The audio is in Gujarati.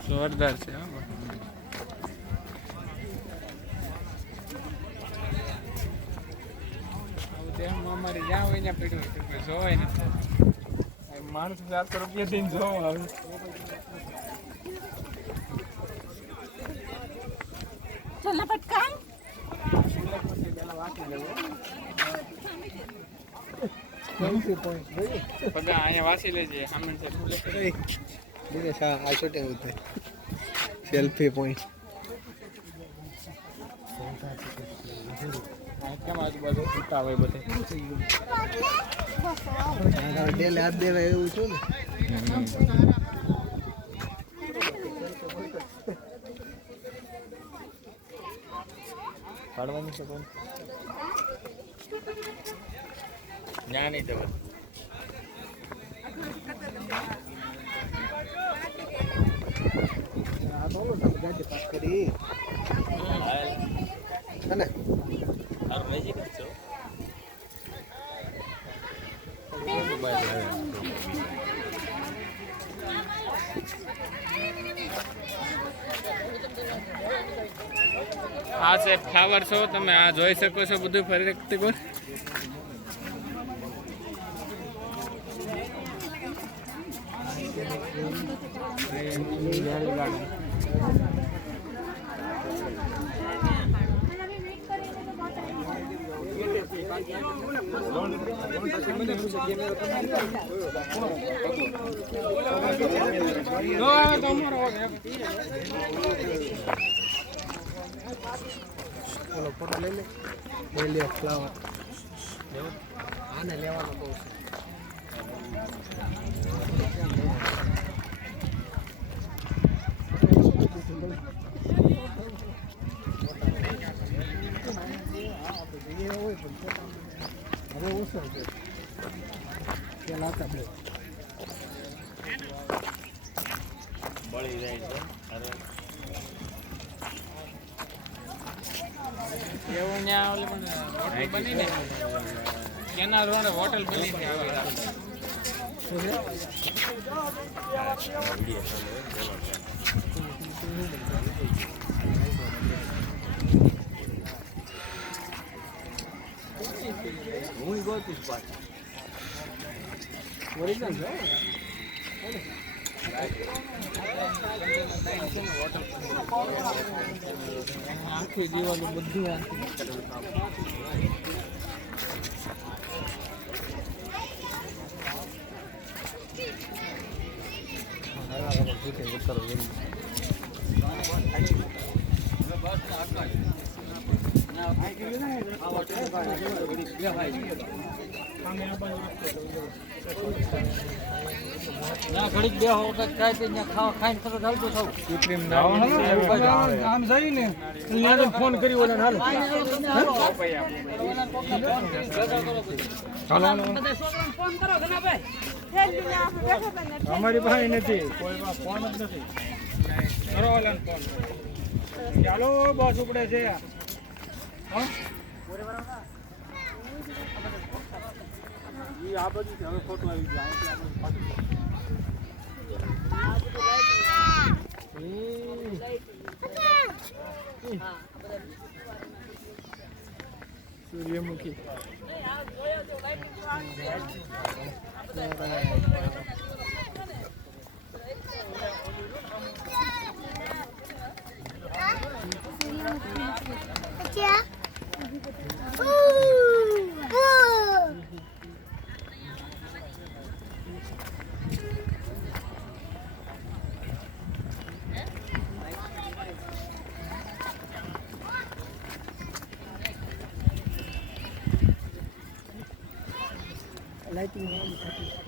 જોરદાર છે અમારે જ્યાં હોય ત્યાં પીડ્યું જોવાય ને માણસ 400 રૂપિયા થઈને જોવા આવે ચલા પટકાન અહીંયા વાસી લેજે સામે આ શૂટિંગ ઉતરે સેલ્ફી પોઈન્ટ કેમ આજુબાજુ ઉતા હોય બધે ડેલે હાથ દેવાય એવું છું ને કાઢવાનું છે કોણ ના નહીં તો ગાડી પાસ કરી અને મેજિક છો આ છે ફ્લાવર શો તમે આ જોઈ શકો છો બધું ફરી વખતે કોણ બોલો ફોટો લઈ લે ફ્લાવર આને લેવાનો બહુ હવે ઓછો છે પેલા હતા બે બળી જાય છે અરે એવું ત્યાં ઓલે પણ હોટલ બનીને કેનાલ રોડ હોટલ બનીને આવી હું ગોતીશ પાછું ઓરિજિનલ છે આખી દિવાલો બધી ના ઘડીક બે હો કે કાઈ તે ખાવા ખાઈને તરત હાલતો થાવ કૃત્રિમ આમ જઈને એને ફોન કરી ઓલા હાલ ફોન કરો ઘનાભાઈ અમારી પાસે નથી કોઈ ફોન જ નથી કરો ઓલાને ફોન ચાલો બસ ઉપડે છે હા આ બધું હવે ફોટો આવી જાય સૂર્યમુખી લાઇટિંગ